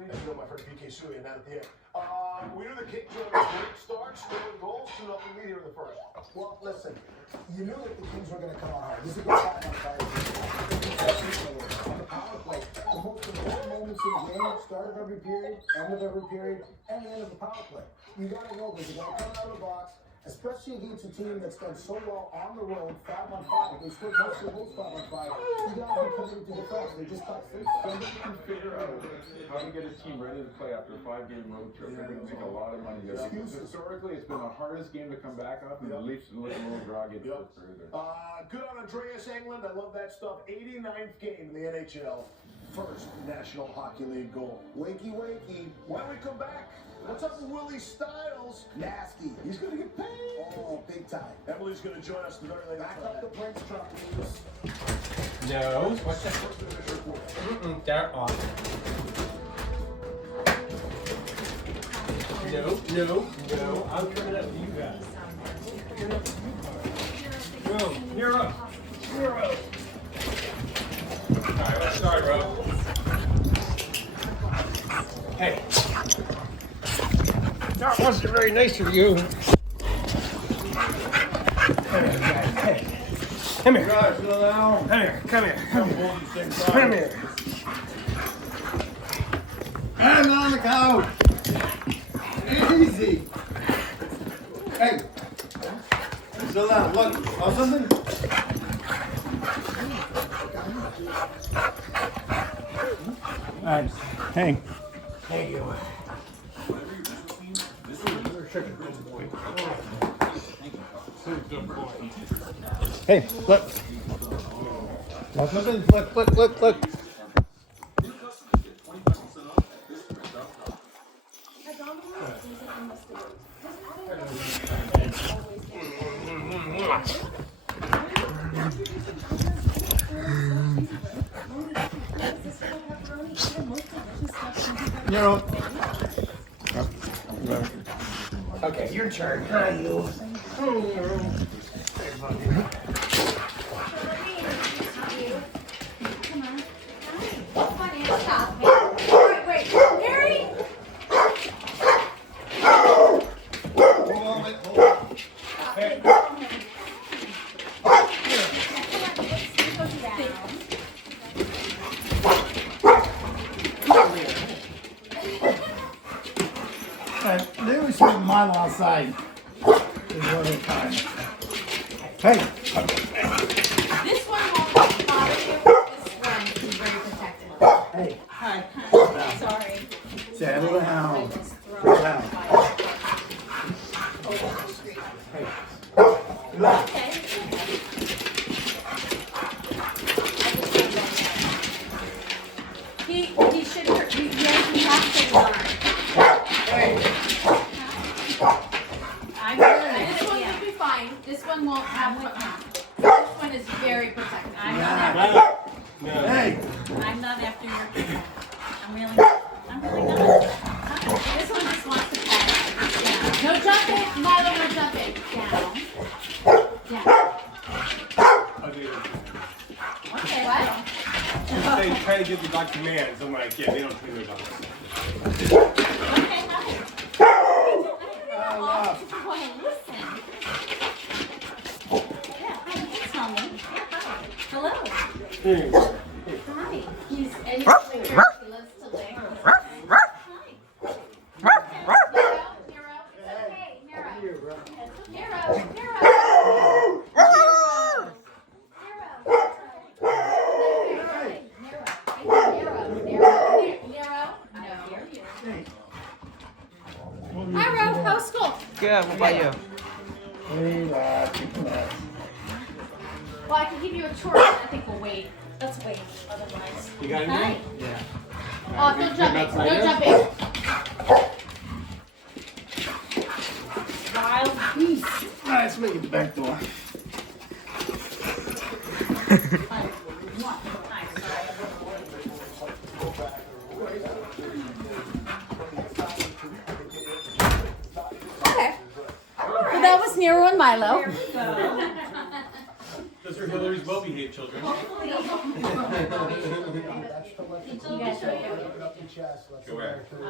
As you know, my friend PK Soulian down at the end. We knew the Kings were going to great start, scoring goals, 2-0 lead here in the first. Well, listen, you knew that the Kings were going to come on hard. This is a good time on fire. On the power play, the most important moments in the game, start of every period, end of every period, and the end of the power play. You got to know that you're going to come out of the box, especially against a team that's done so well on the road, 5-on-5. They scored most of the goals 5-on-5. You got to be committed to defense. They just got Somebody can figure out how to get a team ready to play after a 5-game road trip. They're going to make a lot of money there. Because historically, it's been the hardest game to come back up, and the Leafs look a little groggy further. Good on Andreas Englund. I love that stuff. 89th game in the NHL. First National Hockey League goal. Wakey, wakey. When we come back, what's up with Willie Styles? nasty. He's going to get paid. Oh, big time. Emily's going to join us the very late. Back up the Prince truck, please. No. What's that? They're on. No. I'm coming up to you guys. Bro, you're up. Alright, let's start, bro. Hey. That wasn't very nice of you. Hey. Come here. Guys, slow down. Come here. Hands on the couch. Easy. Hey. Slow down. Look. Want something? Thanks. Hey. Thank you. Hey, look. Want something? Look. You're on. Okay, your turn. Hi, you. Wait, Harry! They always say mile outside is what they time. Hey, This one won't bother you. This one is very protected. hey, Hi. Sorry. settle down. I just throw it Down. over the street. Relax. Okay. He should hurt. He has to learn. This one will be fine. This one won't have what happened. This one is very protected. I'm not after your kid. I'm really not. This one just wants to play. Down. No jumping. Milo, no jumping. Down. Okay, what? They try to give the dog commands. I'm like, yeah, they don't do their dogs. Okay, listen. Yeah, hi, tell me. Hello. Hi. He's and he loves to lick. Hi. Nero. Hey, Nero. Hi, Ro. How's school? Good, what about you? Well, I can give you a tour, but I think we'll wait. Let's wait, otherwise. You got Hi. anything? Yeah. Oh, no jumping. No jumping. Wild beast. Alright, let's make it the back door. Okay. Well, that was Nero and Milo. sure Hillary's well-behaved children. Hopefully. That's to let You guys are open up the chest. Let's Go ahead. go.